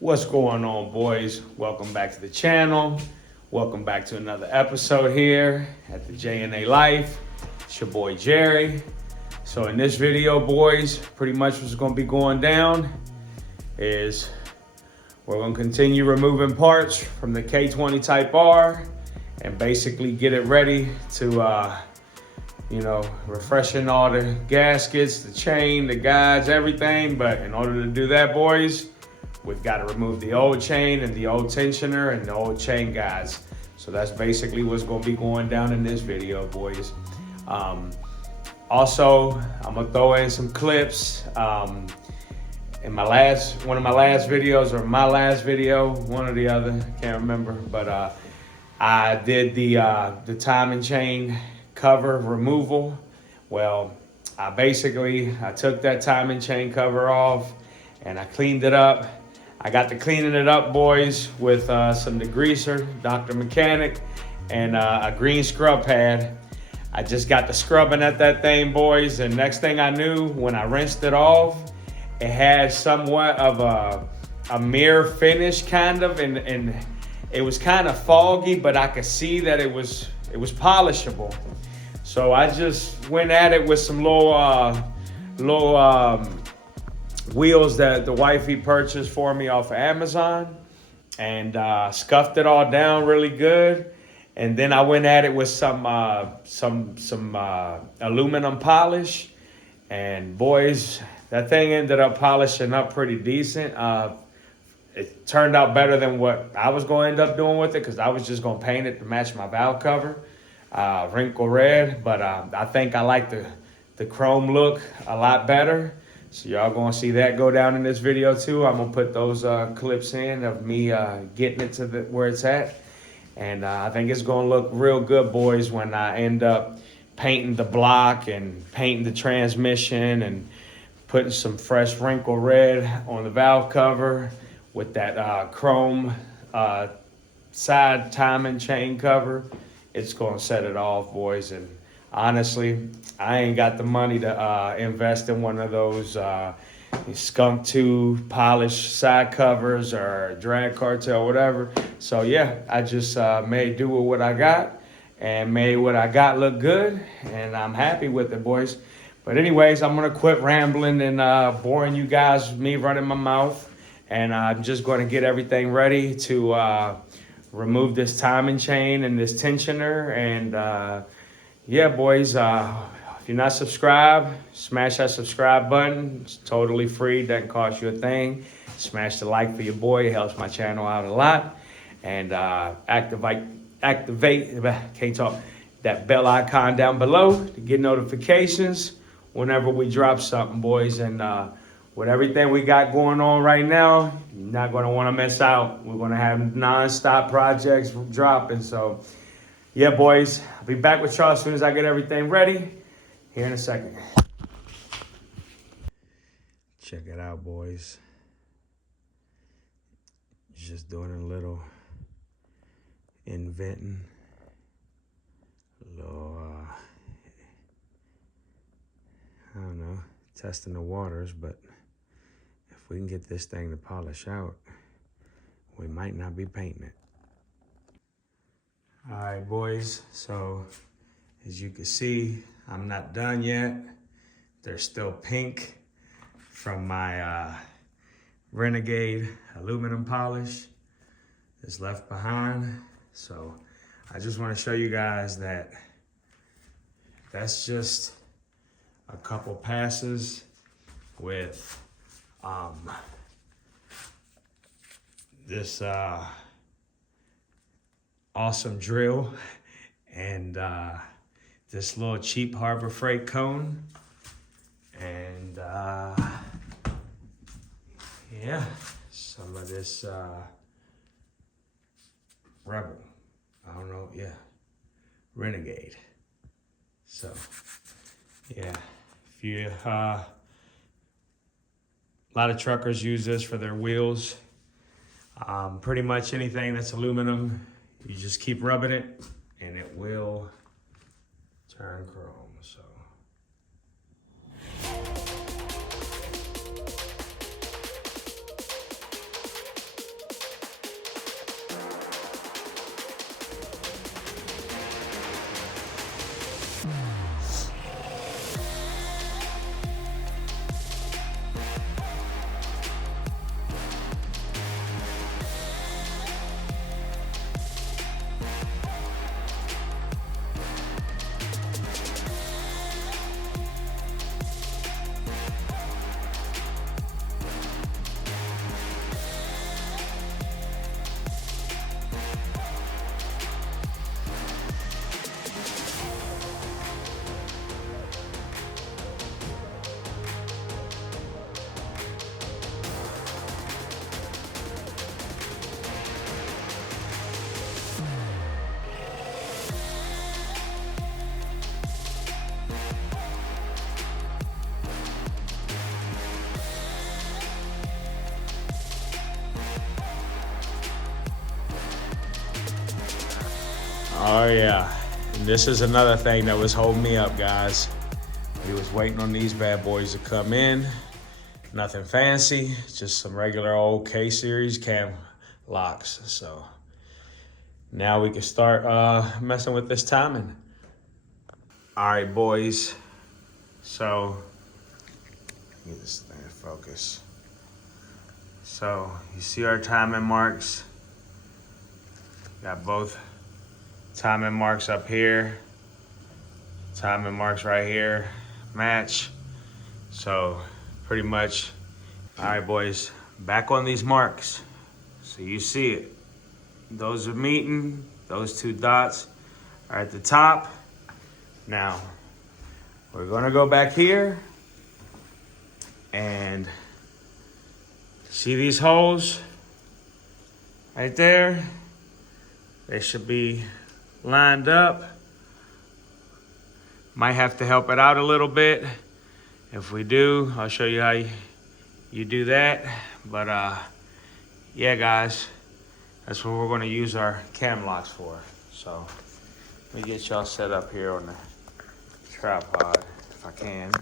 What's going on, boys? Welcome back to the channel. Welcome back to another episode here at the J&A Life. It's your boy Jerry. So in this video, boys, pretty much what's going to be going down is we're going to continue removing parts from the K20 Type R and basically get it ready to refreshing all the gaskets, the chain, the guides, everything. But in order to do that, boys, we've got to remove the old chain and the old tensioner and the old chain guides. So that's basically what's going to be going down in this video, boys. Also, I'm going to throw in some clips. In one of my last videos, or my last video, one or the other, can't remember. But I did the timing chain cover removal. Well, I took that timing chain cover off and I cleaned it up. I got to cleaning it up, boys, with some degreaser, Dr. Mechanic, and a green scrub pad. I just got to scrubbing at that thing, boys, and next thing I knew, when I rinsed it off, it had somewhat of a mirror finish, kind of, and it was kind of foggy, but I could see that it was polishable. So I just went at it with some little wheels that the wifey purchased for me off of Amazon, and scuffed it all down really good. And then I went at it with some aluminum polish, and boys, that thing ended up polishing up pretty decent. It turned out better than what I was going to end up doing with it, because I was just going to paint it to match my valve cover, wrinkle red. But I think I like the chrome look a lot better. So y'all gonna see that go down in this video too. I'm gonna put those clips in of me getting it to where it's at. And I think it's gonna look real good, boys, when I end up painting the block and painting the transmission and putting some fresh wrinkle red on the valve cover with that chrome side timing chain cover. It's gonna set it off, boys. And honestly, I ain't got the money to invest in one of those skunk tube polished side covers or drag cartel, whatever. So yeah, I just made do with what I got and made what I got look good, and I'm happy with it, boys. But anyways, I'm gonna quit rambling and boring you guys with me running my mouth, and I'm just gonna get everything ready to remove this timing chain and this tensioner. And yeah, boys, if you're not subscribed, smash that subscribe button. It's totally free, doesn't cost you a thing. Smash the like for your boy, it helps my channel out a lot. And activate that bell icon down below to get notifications whenever we drop something, boys. And with everything we got going on right now, you're not gonna wanna miss out. We're gonna have non-stop projects dropping, so yeah, boys, I'll be back with y'all as soon as I get everything ready here in a second. Check it out, boys. Just doing a little inventing, a little, I don't know, testing the waters. But if we can get this thing to polish out, we might not be painting it. All right, boys, so as you can see, I'm not done yet. There's still pink from my Renegade aluminum polish that's left behind. So I just want to show you guys that that's just a couple passes with this awesome drill and this little cheap Harbor Freight cone, and yeah, some of this Rebel, I don't know, yeah, Renegade. So yeah, if you a lot of truckers use this for their wheels. Pretty much anything that's aluminum, you just keep rubbing it and it will turn chrome. So Oh yeah, and this is another thing that was holding me up, guys. We was waiting on these bad boys to come in. Nothing fancy, just some regular old K-series cam locks. So now we can start messing with this timing. All right, boys. So get this thing in focus. So you see our timing marks. Got both timing marks up here. Timing marks right here. Match. So pretty much, all right, boys, back on these marks. So you see it. Those are meeting. Those two dots are at the top. Now, we're gonna go back here and see these holes right there? They should be lined up. Might have to help it out a little bit. If we do, I'll show you how you do that. But yeah, guys, that's what we're gonna use our cam locks for. So let me get y'all set up here on the tripod if I can.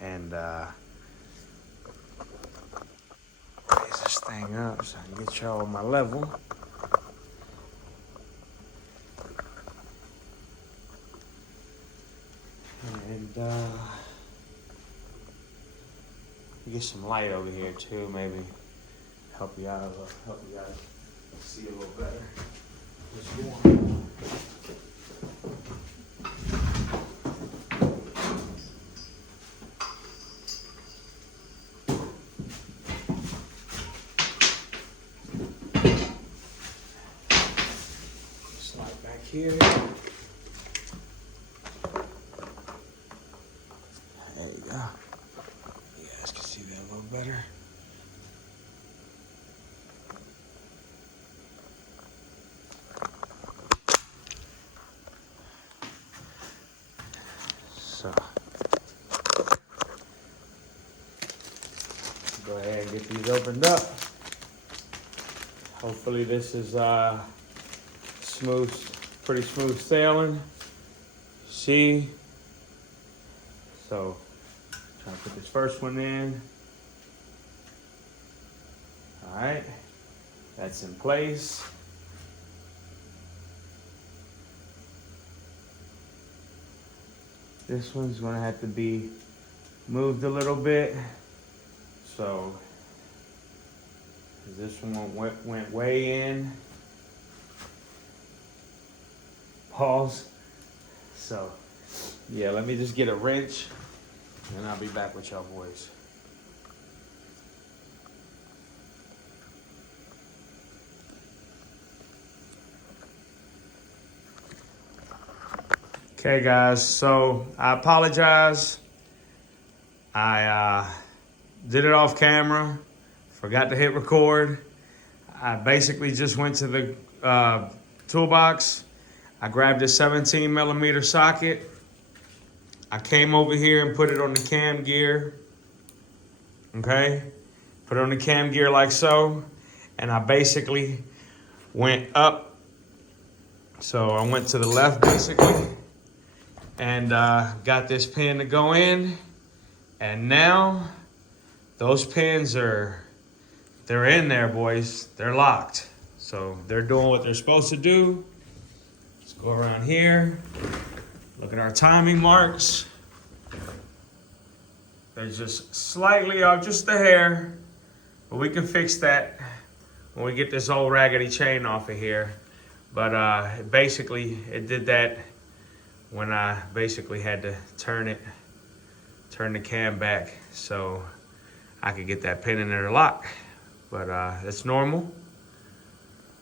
And raise this thing up so I can get y'all on my level. And get some light over here too, maybe help you out see a little better. Just one. Slide back here. There you go. You guys can see that a little better. So, go ahead and get these opened up. Hopefully this is pretty smooth sailing. See? So, try to put this first one in. All right, that's in place. This one's gonna have to be moved a little bit. So, this one went way in. Pause. So, yeah, let me just get a wrench and I'll be back with y'all boys. Okay, guys, so I apologize. I did it off camera, forgot to hit record. I basically just went to the toolbox. I grabbed a 17 millimeter socket. I came over here and put it on the cam gear. Okay, put it on the cam gear like so. And I basically went up. So I went to the left basically. And got this pin to go in. And now those pins they're in there, boys. They're locked. So they're doing what they're supposed to do. Let's go around here. Look at our timing marks. They're just slightly off, just a hair. But we can fix that when we get this old raggedy chain off of here. But basically, it did that when I basically had to turn the cam back so I could get that pin in there to lock. But that's normal.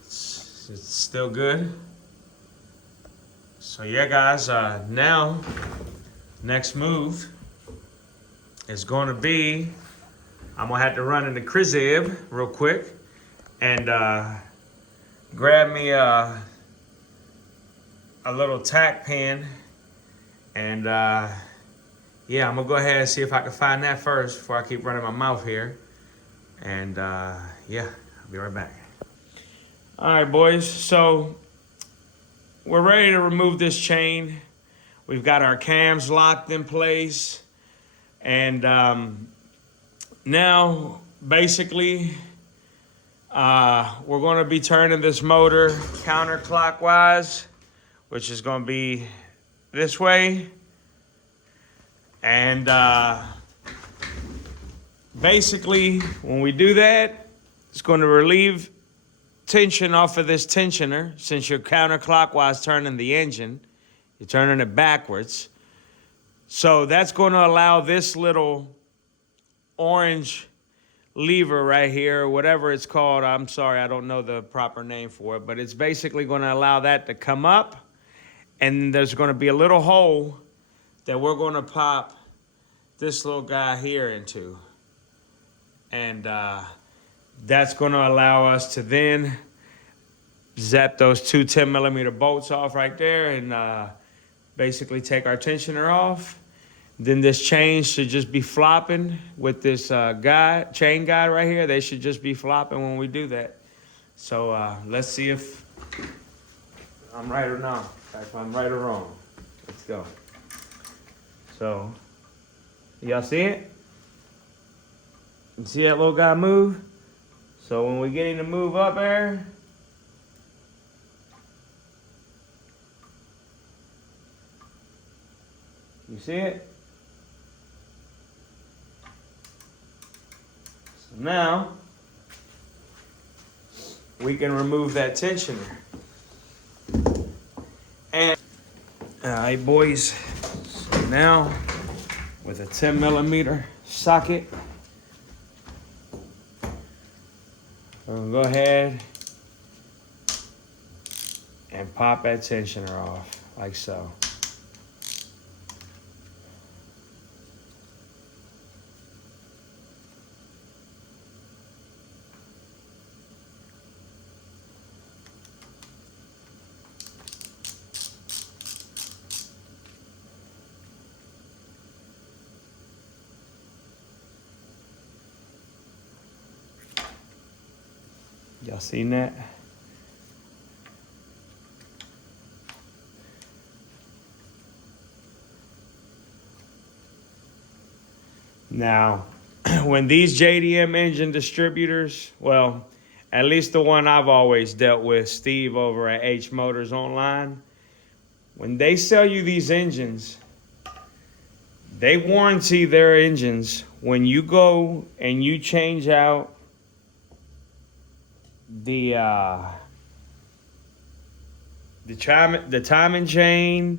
It's still good. So yeah, guys, now next move is going to be, I'm gonna have to run into Krizib real quick and grab me a little tack pin, and yeah, I'm gonna go ahead and see if I can find that first before I keep running my mouth here. And yeah, I'll be right back. All right, boys. So we're ready to remove this chain. We've got our cams locked in place. And now, basically, we're going to be turning this motor counterclockwise, which is going to be this way. And basically, when we do that, it's going to relieve tension off of this tensioner. Since you're counterclockwise turning the engine, you're turning it backwards. So that's going to allow this little orange lever right here, whatever it's called. I'm sorry, I don't know the proper name for it, but it's basically going to allow that to come up. And there's going to be a little hole that we're going to pop this little guy here into. And that's going to allow us to then zap those two 10mm bolts off right there and basically take our tensioner off. Then this chain should just be flopping with this chain guide right here. They should just be flopping when we do that. So let's see if I'm right or not. If I'm right or wrong. Let's go. So, y'all see it? You see that little guy move? So when we get him to move up there, you see it? So now, we can remove that tensioner. And, all right, boys. So now, with a 10mm socket, we're gonna go ahead and pop that tensioner off, like so. Y'all seen that? Now, when these JDM engine distributors, well, at least the one I've always dealt with, Steve over at H Motors Online, when they sell you these engines, they warranty their engines when you go and you change out the timing chain,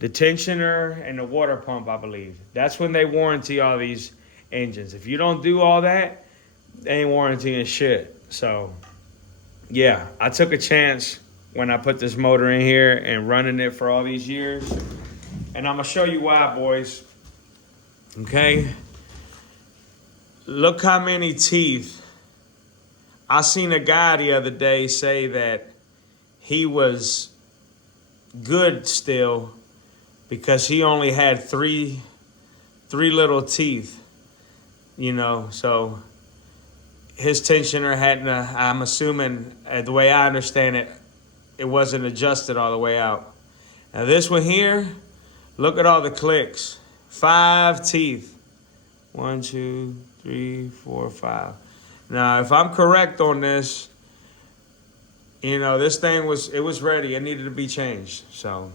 the tensioner, and the water pump, I believe. That's when they warranty all these engines. If you don't do all that, they ain't warrantying shit. So, yeah, I took a chance when I put this motor in here and running it for all these years. And I'm going to show you why, boys. Okay? Look how many teeth. I seen a guy the other day say that he was good still because he only had three little teeth, you know. So his tensioner hadn't, I'm assuming, the way I understand it, it wasn't adjusted all the way out. Now this one here, look at all the clicks. 5 teeth. 1, 2, 3, 4, 5. Now, if I'm correct on this, you know, this thing was ready. It needed to be changed. So,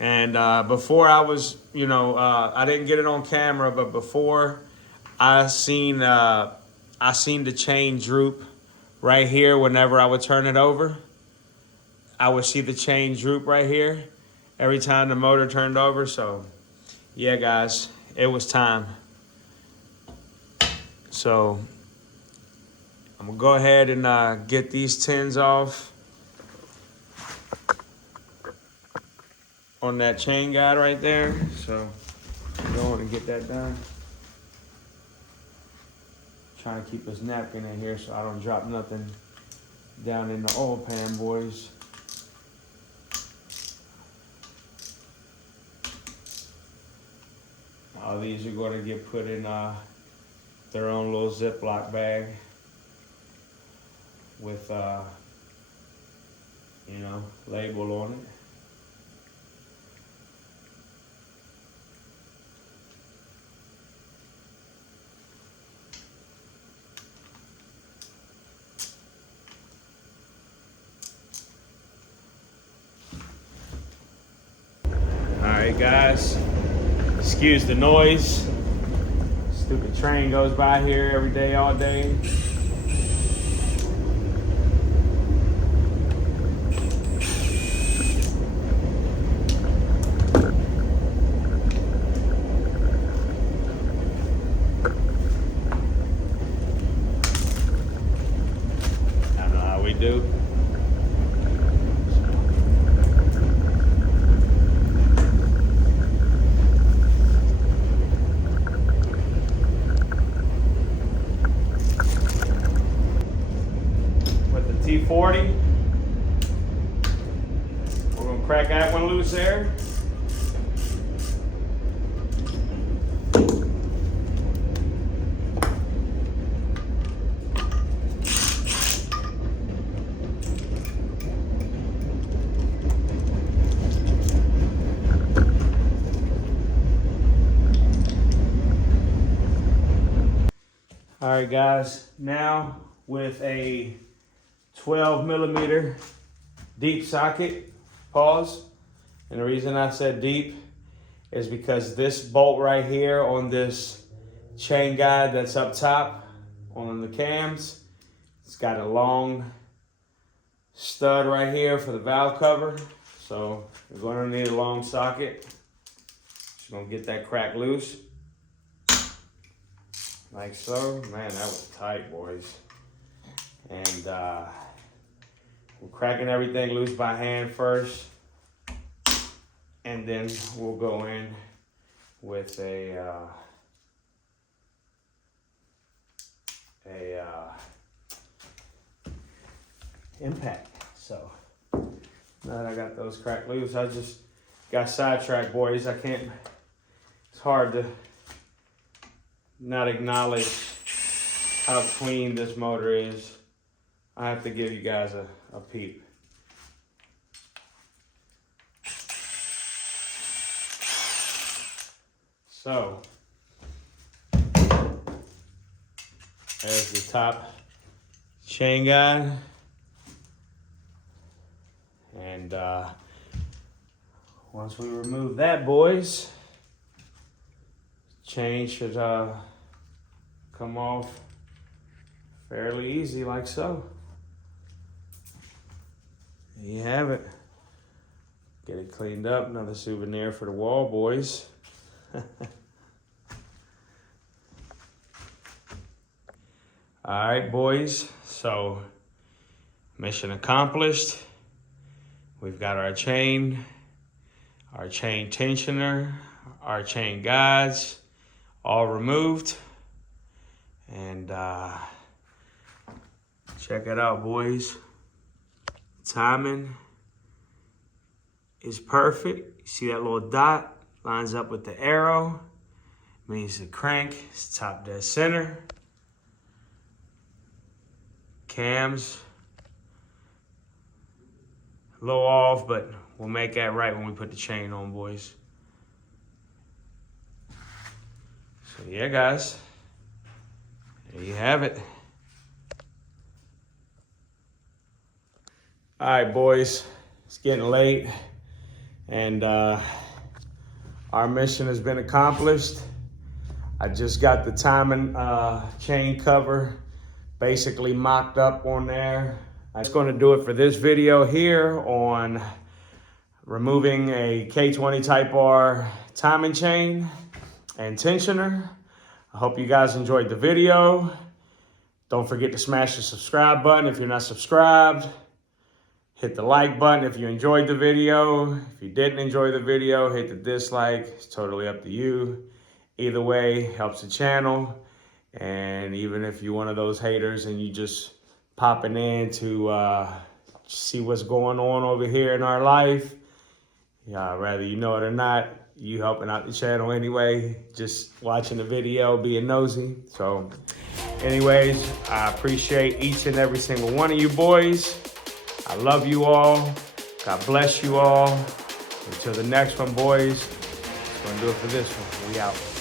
and before I was, you know, I didn't get it on camera, but before I seen the chain droop right here. Whenever I would turn it over, I would see the chain droop right here every time the motor turned over. So, yeah, guys, it was time. So I'm gonna go ahead and get these tins off on that chain guide right there. So I'm going to get that done. Trying to keep this napkin in here so I don't drop nothing down in the oil pan, boys. All these are going to get put in their own little Ziploc bag with you know, label on it. Alright guys, excuse the noise. Stupid train goes by here every day, all day. I don't know how we do. T40. We're gonna crack that one loose there. All right, guys, now with a 12mm deep socket, pause. And the reason I said deep is because this bolt right here on this chain guide that's up top on the cams, it's got a long stud right here for the valve cover. So you're going to need a long socket. Just gonna get that crack loose. Like so. Man, that was tight, boys. And we're cracking everything loose by hand first. And then we'll go in with a impact. So now that I got those cracked loose, I just got sidetracked, boys. I can't, it's hard to not acknowledge how clean this motor is. I have to give you guys a peep. So, there's the top chain guide. And once we remove that, boys, chain should come off fairly easy, like so. There you have it. Get it cleaned up. Another souvenir for the wall, boys. All right, boys. So, mission accomplished. We've got our chain tensioner, our chain guides, all removed. And check it out, boys. Timing is perfect. You see that little dot lines up with the arrow. Means the crank is top dead center. Cams a little off, but we'll make that right when we put the chain on, boys. So yeah, guys, there you have it. All right, boys, it's getting late, and our mission has been accomplished. I just got the timing chain cover basically mocked up on there. I'm just going to do it for this video here on removing a K20 Type R timing chain and tensioner. I hope you guys enjoyed the video. Don't forget to smash the subscribe button if you're not subscribed. Hit the like button if you enjoyed the video. If you didn't enjoy the video, hit the dislike. It's totally up to you. Either way, helps the channel. And even if you're one of those haters and you just popping in to see what's going on over here in our life, whether you know it or not, you helping out the channel anyway, just watching the video, being nosy. So anyways, I appreciate each and every single one of you boys. I love you all. God bless you all. Until the next one, boys. That's gonna do it for this one. We out.